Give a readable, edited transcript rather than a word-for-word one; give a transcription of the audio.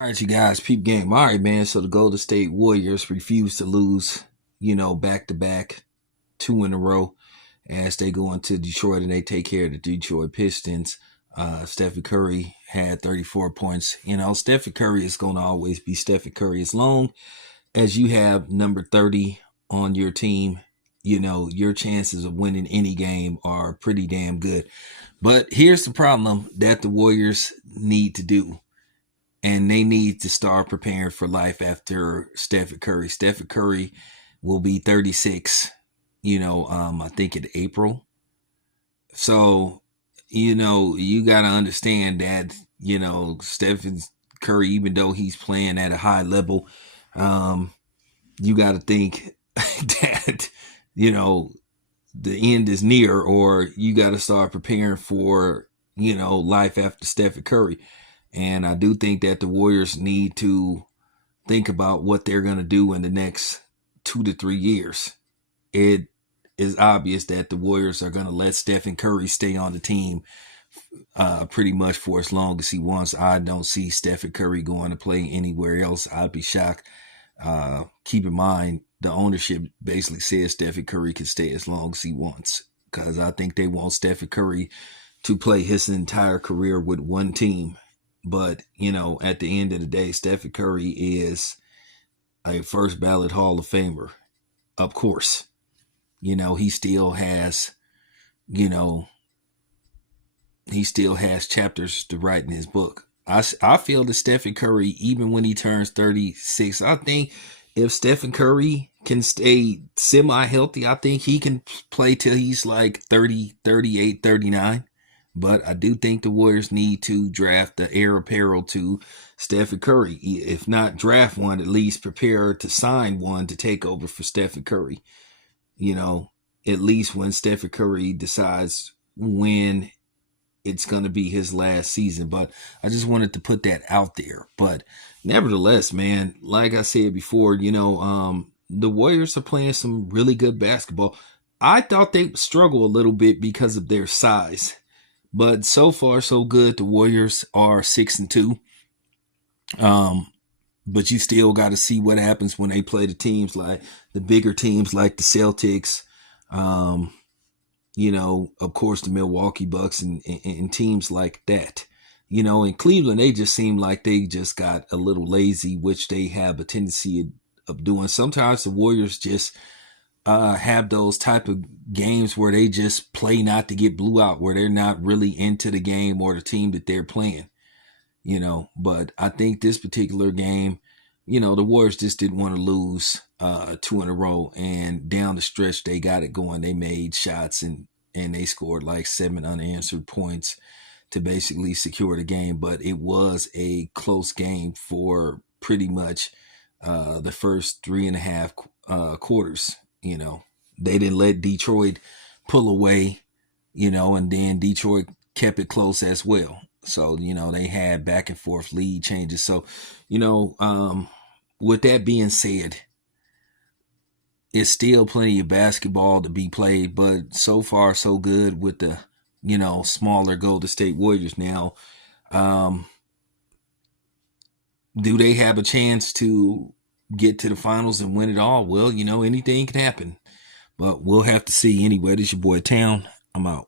All right, you guys, peep game. All right, man. So the Golden State Warriors refuse to lose, back to back, two in a row, as they go into Detroit and they take care of the Detroit Pistons. Stephen Curry had 34 points. Stephen Curry is going to always be Stephen Curry as long as you have number 30 on your team. Your chances of winning any game are pretty damn good. But here's the problem that the Warriors need to do, and they need to start preparing for life after Stephen Curry. Stephen Curry will be 36, I think in April. So, you got to understand that, Stephen Curry, even though he's playing at a high level, um, you got to think that, the end is near, or you got to start preparing for, life after Stephen Curry. And I do think that the Warriors need to think about what they're going to do in the next 2 to 3 years. It is obvious that the Warriors are going to let Stephen Curry stay on the team pretty much for as long as he wants. I don't see Stephen Curry going to play anywhere else. I'd be shocked. Keep in mind, the ownership basically says Stephen Curry can stay as long as he wants, because I think they want Stephen Curry to play his entire career with one team. But, at the end of the day, Stephen Curry is a first ballot Hall of Famer. Of course, he still has, you know, he still has chapters to write in his book. I feel that Stephen Curry, even when he turns 36, I think if Stephen Curry can stay semi-healthy, I think he can play till he's like 30, 38, 39. But I do think the Warriors need to draft the heir apparel to Stephen Curry. If not draft one, at least prepare to sign one to take over for Stephen Curry. At least when Stephen Curry decides when it's going to be his last season. But I just wanted to put that out there. But nevertheless, man, like I said before, the Warriors are playing some really good basketball. I thought they would struggle a little bit because of their size. But so far, so good. The Warriors are 6-2. But you still got to see what happens when they play the bigger teams like the Celtics, of course, the Milwaukee Bucks and teams like that. In Cleveland, they just seem like they just got a little lazy, which they have a tendency of doing. Sometimes the Warriors just have those type of games where they just play not to get blew out, where they're not really into the game or the team that they're playing. But I think this particular game, the Warriors just didn't want to lose two in a row, and down the stretch they got it going. They made shots and they scored like 7 unanswered points to basically secure the game. But it was a close game for pretty much the first 3.5 quarters. They didn't let Detroit pull away, and then Detroit kept it close as well. So, they had back and forth lead changes. So, with that being said, it's still plenty of basketball to be played, but so far so good with the, smaller Golden State Warriors now. Do they have a chance to get to the finals and win it all? Well, anything can happen, but we'll have to see. Anyway, this is your boy Town. I'm out.